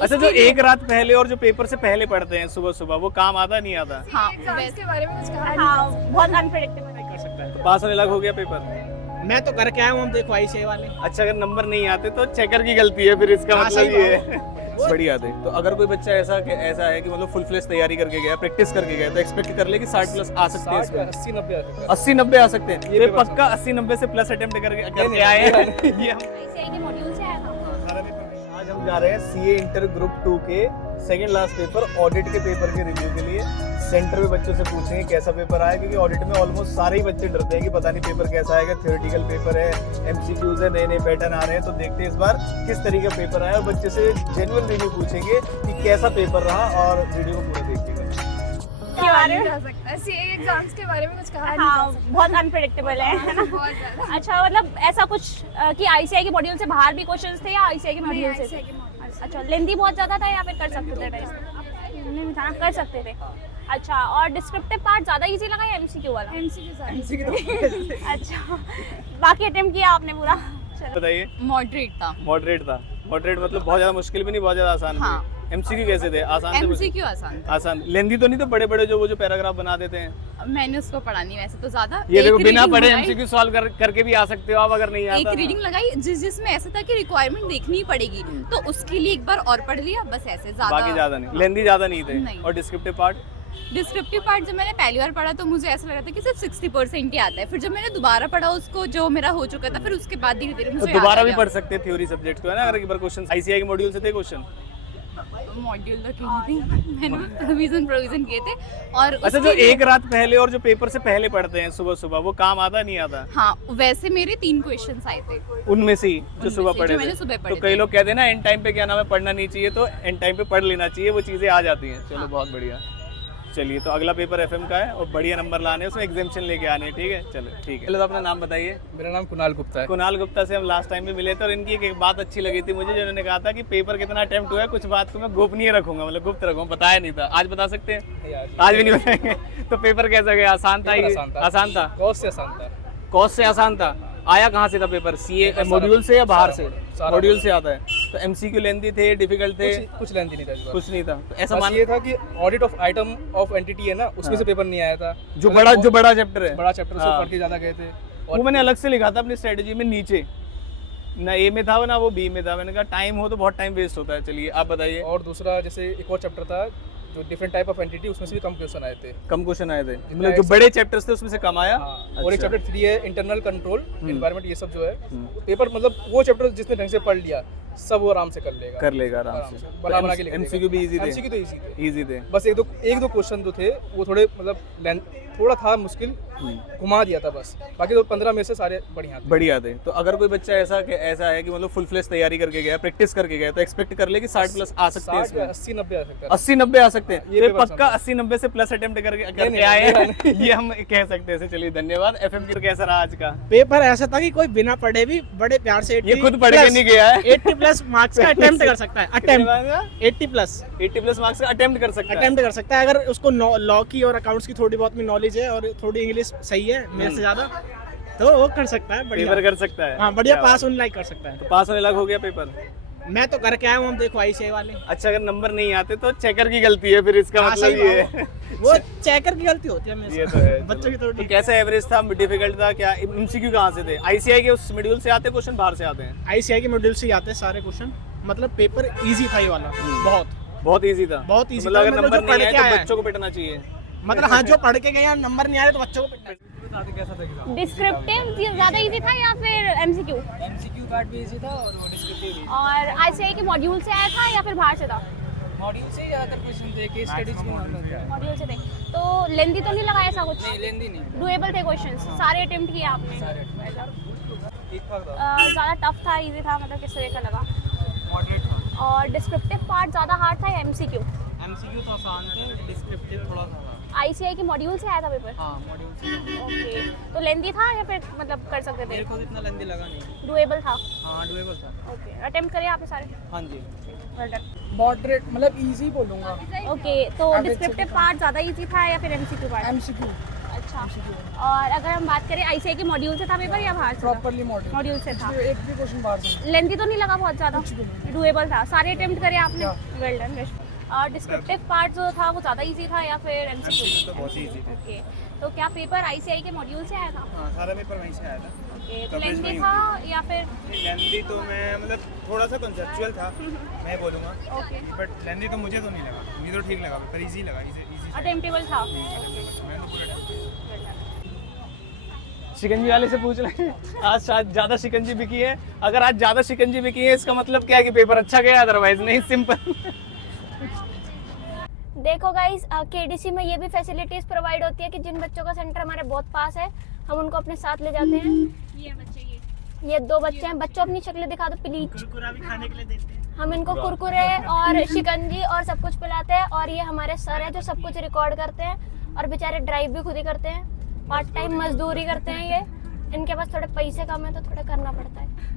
अच्छा, जो एक रात पहले और जो पेपर से पहले पढ़ते हैं सुबह सुबह, वो काम आता नहीं आता? हाँ एग्जाम्स के बारे में कुछ कहा हाँ बहुत अनप्रेडिक्टेबल नहीं कर सकता है। तो पास होने लग हो गया पेपर? मैं तो करके आया हूँ, हम देखो ICI वाले। अच्छा, अगर नंबर नहीं आते तो चेकर की गलती है, फिर इसका हाँ, मतलब सही ये है। बढ़िया थे। तो अगर कोई बच्चा ऐसा है कि मतलब फुल फ्लेश तैयारी करके गया, प्रैक्टिस करके गया, तो एक्सपेक्ट कर ले कि 60 प्लस आ सकते हैं इसमें? 80-90 आ सकता है। 80-90 आ सकते हैं? ये ये पेपर पक्का 80-90 से प्लस अटेम्प्ट करके नहीं, आए हैं नहीं। ये हम ICI के मॉड्यूल से आया था। आज हम जा रहे हैं सीए इंटर ग्रुप 2 के सेकंड लास्ट पेपर, ऑडिट के पेपर के रिव्यू के लिए। सेंटर में बच्चों से पूछेंगे कैसा पेपर आया, क्योंकि ऑडिट में ऑलमोस्ट सारे ही बच्चे डरते हैं कि पता नहीं पेपर कैसा आएगा। थ्योरेटिकल पेपर है, MCQs है, नए नए पैटर्न आ रहे हैं, तो देखते हैं इस बार किस तरीके का पेपर आया। और बच्चे से जेन्युइन रिव्यू पूछेंगे कि कैसा पेपर रहा, और वीडियो को पूरा देखिएगा। के बारे में जा सकता है। सीए एग्जाम्स के बारे में कुछ कहा हाँ बहुत अनप्रेडिक्टेबल है ना। बहुत ज्यादा। अच्छा, मतलब ऐसा कुछ कि ICI के मॉड्यूल से बाहर भी क्वेश्चंस थे या ICI के मॉड्यूल से? ICI के module अच्छा, लेंथी बहुत ज्यादा था या फिर कर सकते थे? नहीं था ना, कर सकते थे। अच्छा, और डिस्क्रिप्टिव पार्ट ज्यादा इजी लगा या MCQ वाला? MCQ अच्छा, बाकी अटेम्प्ट किया आपने पूरा? चलो। बताइए। मॉडरेट था। मॉडरेट था? मॉडरेट मतलब बहुत ज्यादा मुश्किल भी नहीं, बहुत ज्यादा आसान हाँ। भी? MCQ कैसे थे? आसान थे? MCQ आसान था। आसान। लेंदी तो नहीं? तो बड़े बड़े वो जो पैराग्राफ बना देते हैं, मैंने उसको पढ़ा नहीं वैसे तो ज्यादा। ये देखो एक बिना reading पढ़े लगाई, MCQ सॉल्व करके भी आ सकते हो आप, अगर नहीं आता। एक रीडिंग लगाई जिसमें ऐसा था कि रिक्वायरमेंट देखनी ही पड़ेगी, तो उसके लिए एक बार और पढ़ लिया, बस ऐसे बाकी ज्यादा नहीं, लेंदी ज्यादा नहीं थे। नहीं। और डिस्क्रिप्टिव पार्ट? डिस्क्रिप्टिव पार्ट जब मैंने पहली बार पढ़ा तो मुझे ऐसा लगा था कि सिर्फ 60% ही आता है। फिर जब मैंने दोबारा पढ़ा उसको, जो मेरा हो चुका था, फिर उसके बाद धीरे धीरे तो मुझे दोबारा भी पढ़ सकते हैं थ्योरी सब्जेक्ट को, है ना? अगर एक बार क्वेश्चन ICI के मॉड्यूल से थे क्वेश्चन? मॉड्यूल तो की नहीं थी मैंने, प्रोविजन किए थे। और अच्छा, जो उसके लिए- एक रात पहले और जो पेपर से पहले पढ़ते हैं सुबह सुबह, वो काम आता नहीं आता? हाँ, वैसे मेरे 3 क्वेश्चंस आए थे उनमें से ही जो सुबह से, पढ़े जो मैंने थे। सुबह तो पढ़े कई थे। लोग कहते हैं ना एंड टाइम पे क्या नाम है पढ़ना नहीं चाहिए, तो एंड टाइम पे पढ़ लेना चाहिए, वो चीजें आ जाती हैं। चलो बहुत बढ़िया। चलिए, तो अगला पेपर FM का है और बढ़िया नंबर लाने हैं, उसमें एग्जामिशन लेके आने हैं, ठीक है? चलो ठीक है। चलो, तो अपना नाम बताइए। मेरा नाम कुणाल गुप्ता है। कुणाल गुप्ता से हम लास्ट टाइम भी मिले थे, और इनकी एक बात अच्छी लगी थी मुझे, जो इन्होंने कहा था कि पेपर कितना अटेम्प्ट हुआ है, कुछ बात को मैं गोपनीय रखूंगा, मतलब गुप्त रखूंगा, बताया नहीं था। आज बता सकते हैं? आज भी नहीं बताएंगे? तो पेपर कैसा गया? आसान था? आसान था? कॉस्ट से आसान था। कॉस्ट से आसान था? आया कहाँ से था पेपर? CA मॉड्यूल से या बाहर से? मॉड्यूल से आता है। तो MCQ लेंथी थे, डिफिकल्ट थे? कुछ लेंथी नहीं था इस बार। कुछ नहीं था। तो ऐसा बस मान ये था कि audit of item of entity है ना, उसमें से पेपर नहीं आया था। जो बड़ा चैप्टर है, बड़ा चैप्टर से हाँ। पढ़ के ज्यादा गए थे। वो मैंने अलग से लिखा था अपनी स्ट्रेटेजी में नीचे, ना A में था ना वो B में था। मैंने कहा टाइम हो तो बहुत टाइम वेस्ट होता है। चलिए आप बताइए। और दूसरा जैसे एक और चैप्टर था जो डिफरेंट टाइप ऑफ एंटिटी, उसमें से भी कम क्वेश्चन आए थे। कम क्वेश्चन आए थे, मतलब जो बड़े चैप्टर्स थे उसमें से कम आया। हाँ। और एक अच्छा। चैप्टर 3 है इंटरनल कंट्रोल एनवायरनमेंट, ये सब जो है पेपर, मतलब वो चैप्टर जिसने ढंग से पढ़ लिया सब वो आराम से कर लेगा आराम से। बना बना के लिख MCQ भी इजी थे? MCQ तो इजी थे। इजी थे। बस एक दो क्वेश्चन जो थे वो थोड़े मतलब थोड़ा था मुश्किल, घुमा दिया था बस। बाकी तो 15 में से सारे बढ़िया थे। बढ़िया थे। तो अगर कोई बच्चा ऐसा है कि मतलब फुल फ्लेश तैयारी करके गया, प्रैक्टिस करके गया, तो एक्सपेक्ट कर ले कि 60 प्लस आ सकते हैं इसमें? 80-90 आ सकता है। 80-90 आ सकते हैं? ये ये पेपर पक्का 80-90 से प्लस अटेम्प्ट करके नहीं, आए हैं, नहीं। ये हम कह सकते हैं। चलिए धन्यवाद। FM की कैसा रहा आज का पेपर ऐसा था कि कोई बिना पढ़े भी बड़े प्यार से ये खुद पढ़ के नहीं गया है। 80 प्लस मार्क्स का अटेम्प्ट कर सकता है। अटेम्प्ट 80 प्लस 80 प्लस मार्क्स का अटेम्प्ट कर सकता है। अटेम्प्ट कर सकता है, अगर उसको लॉ की और अकाउंट्स की थोड़ी बहुत में नॉलेज है और थोड़ी इंग्लिश सही है मेरे से ज्यादा, तो वो कर सकता है। बढ़िया पेपर कर सकता है। हाँ, बढ़िया क्या पास बात। ऑनलाइन कर सकता है। तो पास होने लग हो गया पेपर? मैं तो करके आया हूँ, हम देखो ICI वाले। अच्छा, अगर नंबर नहीं आते तो चेकर की गलती है, फिर इसका हाँ, मतलब सही ये बात है। वो चेकर की गलती होती है ये हमेशा। तो है। बच्चों की तो थोड़ी। कैसा एवरेज था? डिफिकल्ट था क्या? MCQ कहाँ से थे? ICI के उस मॉड्यूल से आते क्वेश्चन, बाहर से आते हैं? ICI के मॉड्यूल से ही आते हैं सारे क्वेश्चन, मतलब पेपर इजी था ये वाला। बहुत इजी था। बहुत easy मतलब था, अगर मतलब नंबर जो नहीं पढ़ आए के तो आया है। बच्चों को पिटना चाहिए। मतलब हाँ, जो पढ़ के गए हैं, नंबर नहीं आ रहे तो बच्चों को डिस्क्रिप्टिव ज्यादा इजी था या फिर MCQ? MCQ पार्ट भी इजी था और वो डिस्क्रिप्टिव भी। और ICI के मॉड्यूल से आया था या फिर बाहर से था? मॉड्यूल से ज़्यादातर क्वेश्चन थे, केस स्टडीज भी नॉर्मल थे। मॉड्यूल से थे। तो लेंथी तो नहीं लगा ऐसा कुछ? नहीं, लेंदी नहीं। डुएबल थे क्वेश्चंस? सारे अटेम्प्ट किए आपने? ज़्यादा टफ था, इजी था, मतलब किस तरह का लगा? मॉडरेट था। और डिस्क्रिप्टिव पार्ट ज़्यादा हार्ड था या MCQ? MCQ तो आसान था, डिस्क्रिप्टिव थोड़ा सा था। ICI के मॉड्यूल से आया था पेपर? हाँ, मॉड्यूल से। ओके, तो लेंथी था या फिर मतलब कर सकते थे? मेरे को इतना लेंदी लगा नहीं। डुएबल था? हाँ, डुएबल था। ओके, अटेम्प्ट करे आपने सारे? हाँ जी। Well done. मॉडरेट मतलब इजी बोलूँगा। ओके, तो डिस्क्रिप्टिव पार्ट ज़्यादा इजी था या फिर MCQ पार्ट? MCQ। अच्छा, अच्छा, और अगर हम बात करें ICAI के मॉड्यूल से था पेपर या बाहर से? प्रॉपर्ली मॉडल मॉड्यूल से था। एक भी क्वेश्चन बाहर से लेंथी तो नहीं लगा बहुत ज़्यादा? डूएबल था, सारे अटेम्प्ट करे आपने? Well done. और डिस्क्रिप्टिव पार्ट जो था वो ज़्यादा इजी था या फिर MCQ? तो बहुत ही इजी थे। ओके, तो क्या पेपर ICAI के मॉड्यूल से आया था? हाँ, सारा पेपर वहीं से आया था। ओके, तो लेंथी था या फिर? लेंदी तो मैं मतलब थोड़ा सा कंसेप्चुअल था मैं बोलूँगा, ओके, बट लेंदी तो मुझे तो नहीं लगा, मुझे तो ठीक लगा, पेपर इजी लगा, इजी अटेम्प्टेबल था। शिकंजी वाले से पूछ रहे हैं आज शायद ज़्यादा शिकंजी बिकी है। अगर आज ज़्यादा शिकंजी बिकी है इसका मतलब क्या है कि पेपर अच्छा गया, अदरवाइज नहीं, सिंपल। देखो गाइस, KDC में ये भी फैसिलिटीज प्रोवाइड होती है कि जिन बच्चों का सेंटर हमारे बहुत पास है हम उनको अपने साथ ले जाते हैं। ये 2 बच्चे हैं, बच्चों अपनी शक्लें दिखा दो प्लीज। कुरकुरा भी खाने के लिए देते हैं। हम इनको कुरकुरे और शिकंजी और सब कुछ पिलाते हैं, और ये हमारे सर है जो सब कुछ रिकॉर्ड करते हैं, और बेचारे ड्राइव भी खुद ही करते हैं, पार्ट टाइम मजदूरी करते हैं ये। इनके पास थोड़े पैसे कम है तो थोड़ा करना पड़ता है।